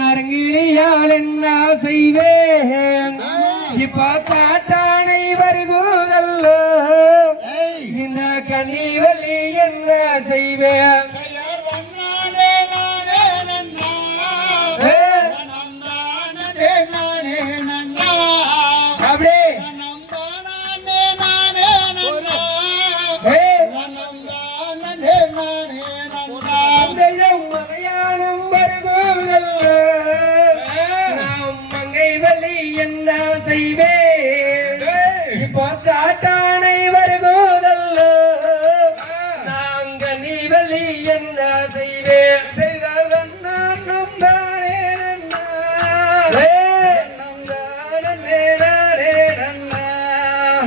நறுங்கிரியால் என்ன செய்வேன்? இப்ப காட்டானை வருகுதல்ல இந்த கண்ணி வலி என்ன செய்வேன்?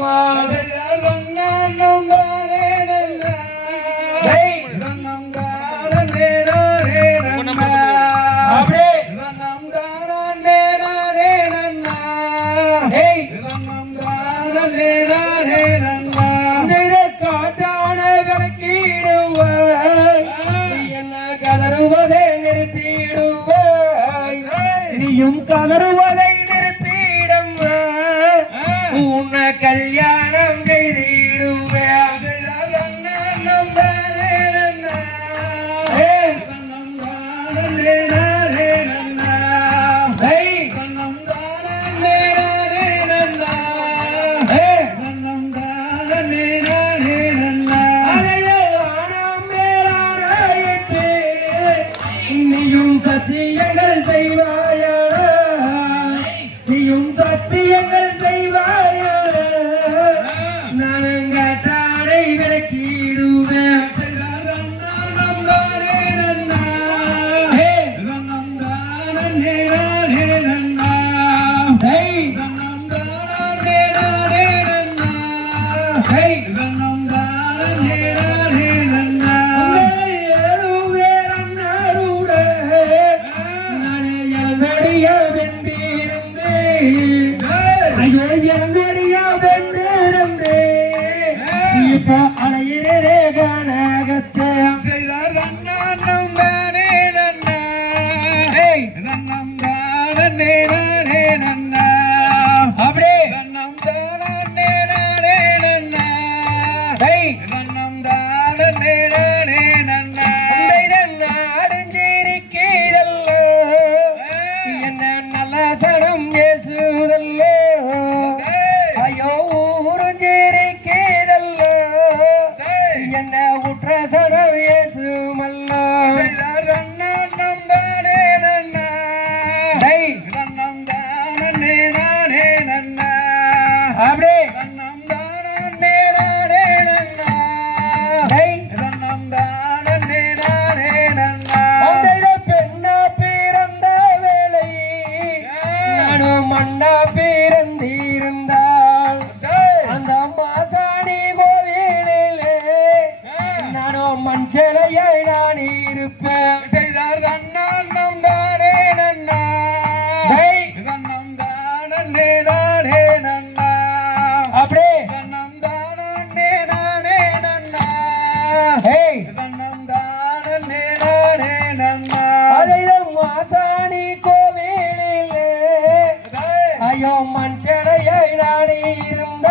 அம்மா கதறுவதை நிறுத்திடுவாய். நீயும் கதறுவதை நிறுத்திடுவாய். கல்யாண gonna இருப்போம் செய்தார் அண்ணா நம் தானே நன்னா. நம் தானே நானே நன்னா. அப்படியே. நம் தானே நானே நன்னா. நம் தானே நானே நன்னா. அதை மாசாணி கோவிலிலே. ஐயோ மஞ்சளையாய் நானே இருந்த.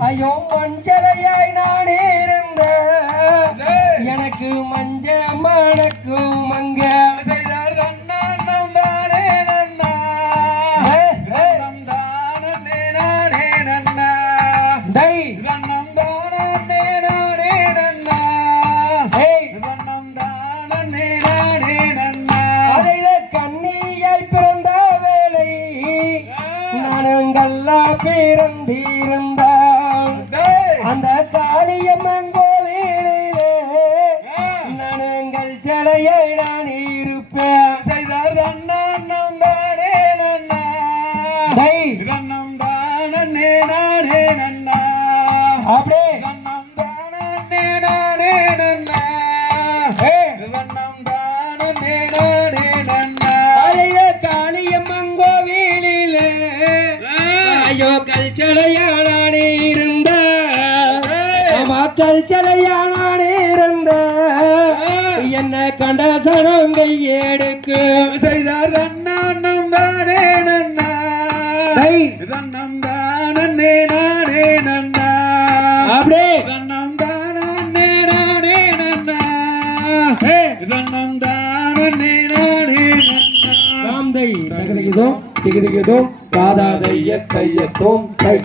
ஐயோ மஞ்சளையாய் நானே இருந்த. எனக்கு மஞ்சள் sangre. ஐயோ கல்ச்சலையானே இருந்த. ஆமா கல்ச்சலையானே இருந்த. என்ன கண்ட சனங்கை எடுக்கு. செய்தார் தன்னானம் தானே நன்னா. தானே நானே நன்னா அப்படியே தானே நானே நன்னா தானே நானே நன்னா தாம் தை தகதகிதோம் திகதகிதோம் காதாதைய தையத்தோம் தை